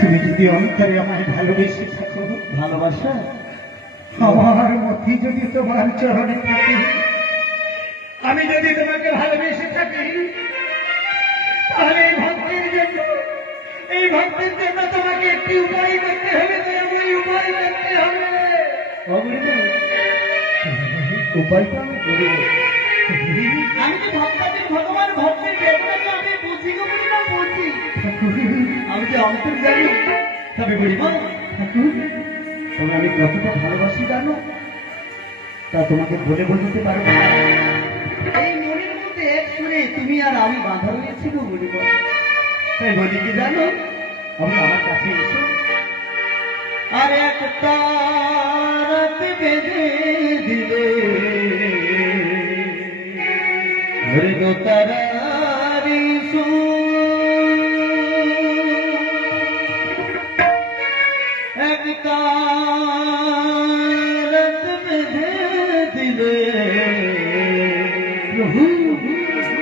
তুমি যদি অন্তরে আমায় ভালোবেসে থাকো, ভালোবাসা আমার মধ্যে যদি তোমার চরণে থাকে, আমি যদি তোমাকে ভালোবেসে থাকি, তাহলে এই ভক্তির জন্য তোমাকে একটি উপায় করতে হবে। ওই উপায় করতে হবে। উপায়টা আমি করিব। আমি যে ভক্তাদের ভগবান ভক্তের বেদনাকে আমি বুঝি গো বুড়িমা, বুঝি। আমি যে অন্তর জানি, তবে বুড়িমা তবে আমি কতটা ভালোবাসি জানো, তা তোমাকে বলে বোঝাতে পারবো না। এই মনের মধ্যে এক শুনে তুমি আর আমি বাঁধা রয়েছি গো বুড়িমা। তাই বলি কি জানো, আমি আমার কাছে এসো, আর একটা রাত বেঁধে দিলে মৃগ তারারি একটা রাত বেঁধে দিলে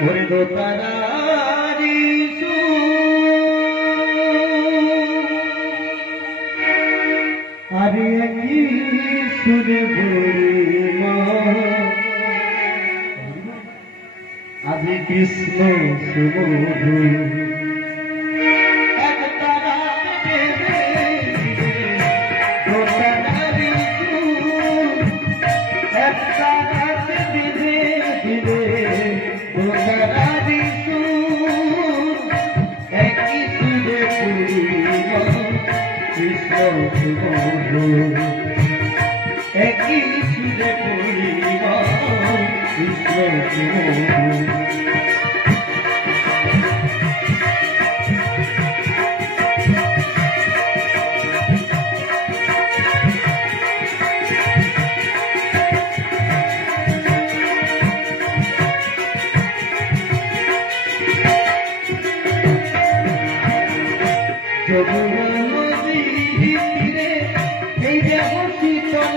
মৃগ তারারি আরে কি সুরে বুড়িমা, আজি কৃষ্ণ সুমধু একটা রাত বেঁধে দিলে দোতারারি একটা রাত বেঁধে দিলে দোতারারি একই সুরে বুড়িমা কৃষ্ণ সুমধু, একই সুরে বুড়িমা কৃষ্ণ সুমধু। যমুনা নদীর তীরে এই দেহ শীতল